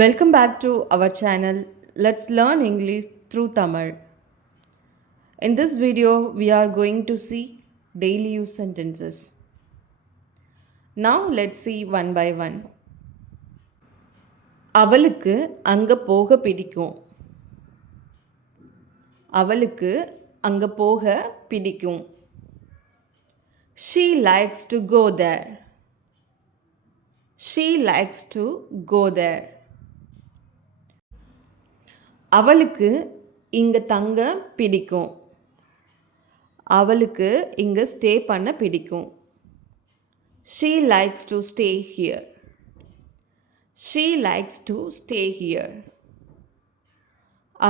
Welcome back to our channel. Let's learn English through Tamil. In this video, we are going to see daily use sentences. Now, let's see one by one. அவளுக்கு அங்க போக பிடிக்கும். அவளுக்கு அங்க போக பிடிக்கும். She likes to go there. She likes to go there. அவளுக்கு இங்க தங்க பிடிக்கும். அவளுக்கு இங்க ஸ்டே பண்ண பிடிக்கும். She likes to stay here. She likes to stay here.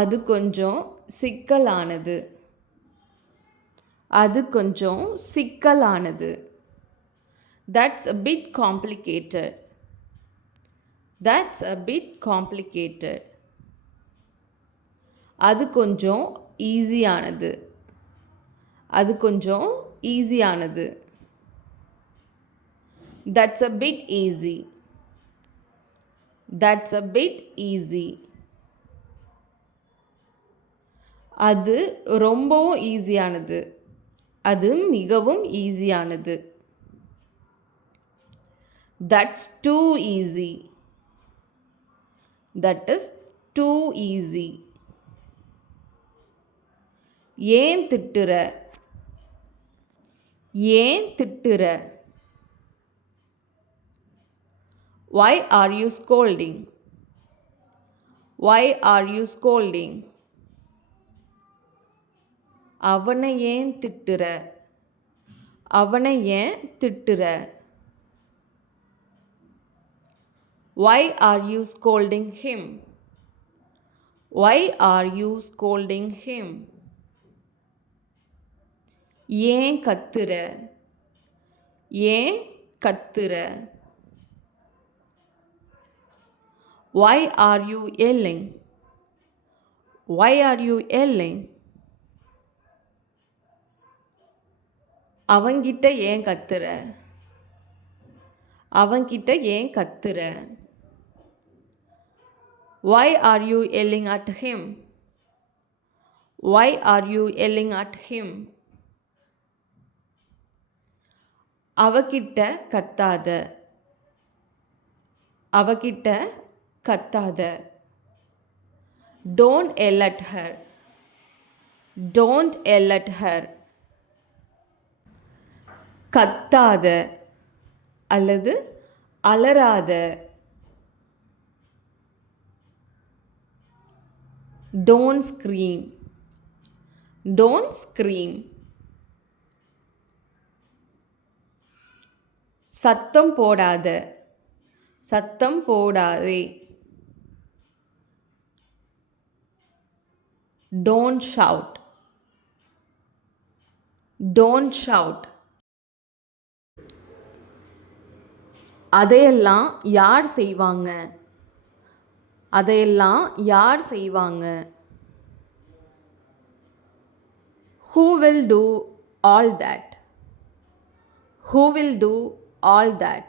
அது கொஞ்சம் சிக்கலானது. அது கொஞ்சம் சிக்கலானது. That's a bit complicated. That's a bit complicated. அது கொஞ்சம் ஈஸியானது. அது கொஞ்சம் ஈஸியானது. That's a bit easy. That's a bit easy. அது ரொம்பவும் ஈஸியானது. அது மிகவும் ஈஸியானது. That's too easy. That is too easy. ஏன் திட்டுற? ஏன் திட்டுற? Why are you scolding? Why are you scolding? அவனை ஏன் திட்டுற? அவனை ஏன் திட்டுற? Why are you scolding him? Why are you scolding him? ஏன் கத்துற? ஏன் கத்துற? Why are you yelling? Why are you yelling? அவங்கிட்ட ஏன் கத்துற? அவங்கிட்ட ஏன் கத்துற? Why are you yelling at him? Why are you yelling at him? அவகிட்ட கத்தாத. அவகிட்ட கத்தாத. Don't yell at her. Don't yell at her. கத்தாத அல்லது அலறாத. Don't scream. Don't scream. சத்தம் போடாத. சத்தம் போடாதே. Don't shout. Don't shout. அதையெல்லாம் யார் செய்வாங்க? அதையெல்லாம் யார் செய்வாங்க? Who will do all that? Who will do all that?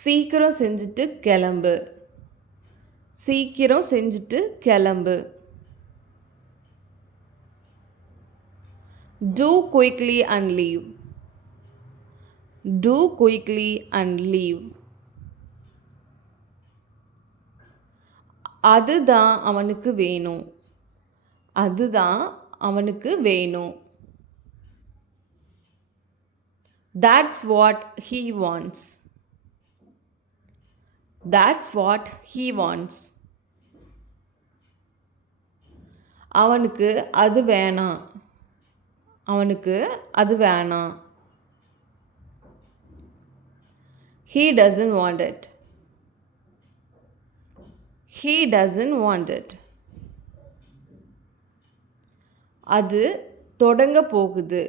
சீக்கிரம் செஞ்சுட்டு கிளம்பு. சீக்கிரம் செஞ்சுட்டு கிளம்பு. Do quickly and leave. Do quickly and leave. அதுதான் அவனுக்கு வேணும். அதுதான் அவனுக்கு வேணும். That's what he wants. That's what he wants. அவனுக்கு அது வேணாம். அவனுக்கு அது வேணாம். He doesn't want it. He doesn't want it. அது தொடங்க போகுது.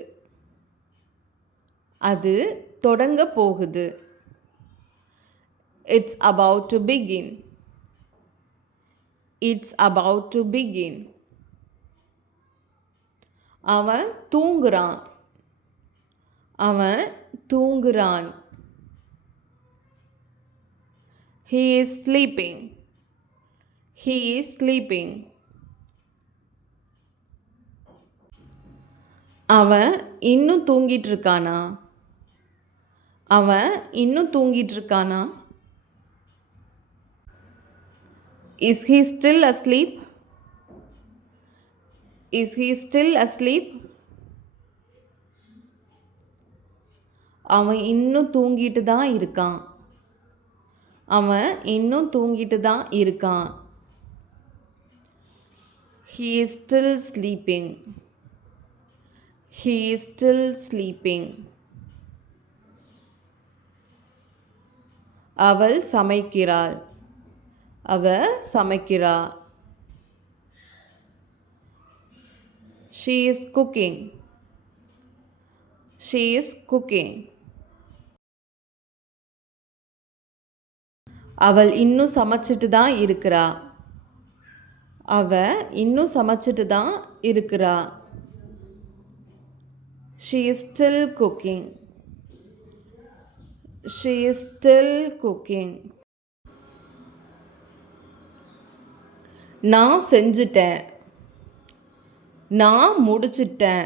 அது தொடங்க போகுது. It's about to begin. It's about to begin. அவன் தூங்குறான். அவன் தூங்குறான். He is sleeping. He is sleeping. அவன் இன்னும் தூங்கிட்டு இருக்கானா? அவன் இன்னும் தூங்கிட்டு இருக்கானா? Is he still asleep? Is he still asleep? அவன் இன்னும் தூங்கிட்டு தான் இருக்கான். அவன் இன்னும் தூங்கிட்டு தான் இருக்கான். He is still sleeping. He is still sleeping. அவள் சமைக்கிறாள். அவள் சமைக்கிறா. She is cooking. She is cooking. அவள் இன்னும் சமைச்சிட்டு தான் இருக்கிறா. அவ இன்னும் சமைச்சிட்டு தான் இருக்கிறா. She is still cooking. She is still cooking. நான் செஞ்சிட்டேன். நான் முடிச்சிட்டேன்.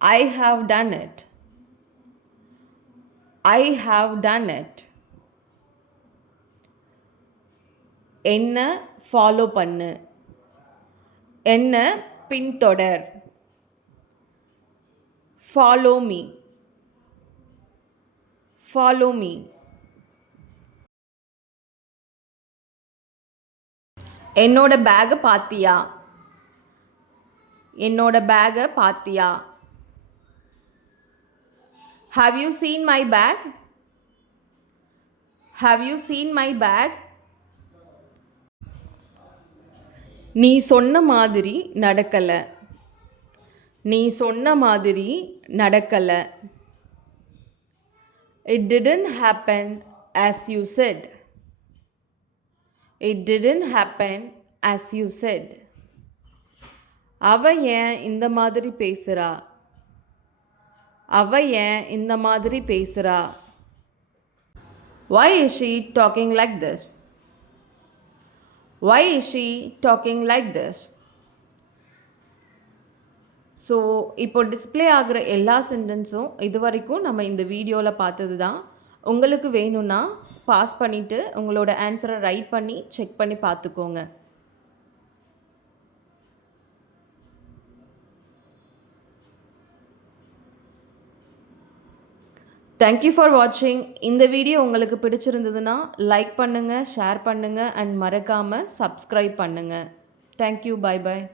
I have done it. I have done it. என்ன ஃபாலோ பண்ணு. என்ன பின்தொடர். Follow me. Follow me. என்னோட பேக்கை பாத்தியா? என்னோட பேக்கை பாத்தியா? Have you seen my bag? Have you seen my bag? நீ சொன்ன மாதிரி நடக்கல. நீ சொன்ன மாதிரி நடக்கல. It didn't happen as you said. It didn't happen as you said. அவ ஏன் இந்த மாதிரி பேசுறா? அவ ஏன் இந்த மாதிரி பேசுறா? Why is she talking like this? Why is she talking like this? So இப்போ டிஸ்பிளே ஆகிற எல்லா சென்டென்ஸும் இது வரைக்கும் நம்ம இந்த வீடியோவில் பார்த்தது தான். உங்களுக்கு வேணும்னா பாஸ் பண்ணிவிட்டு உங்களோட ஆன்சரை ரைட் பண்ணி செக் பண்ணி பார்த்துக்கோங்க. தேங்க்யூ ஃபார் வாட்சிங். இந்த வீடியோ உங்களுக்கு பிடிச்சிருந்ததுன்னா லைக் பண்ணுங்கள், ஷேர் பண்ணுங்கள் அண்ட் மறக்காமல் சப்ஸ்கிரைப் பண்ணுங்கள். தேங்க்யூ. Bye bye.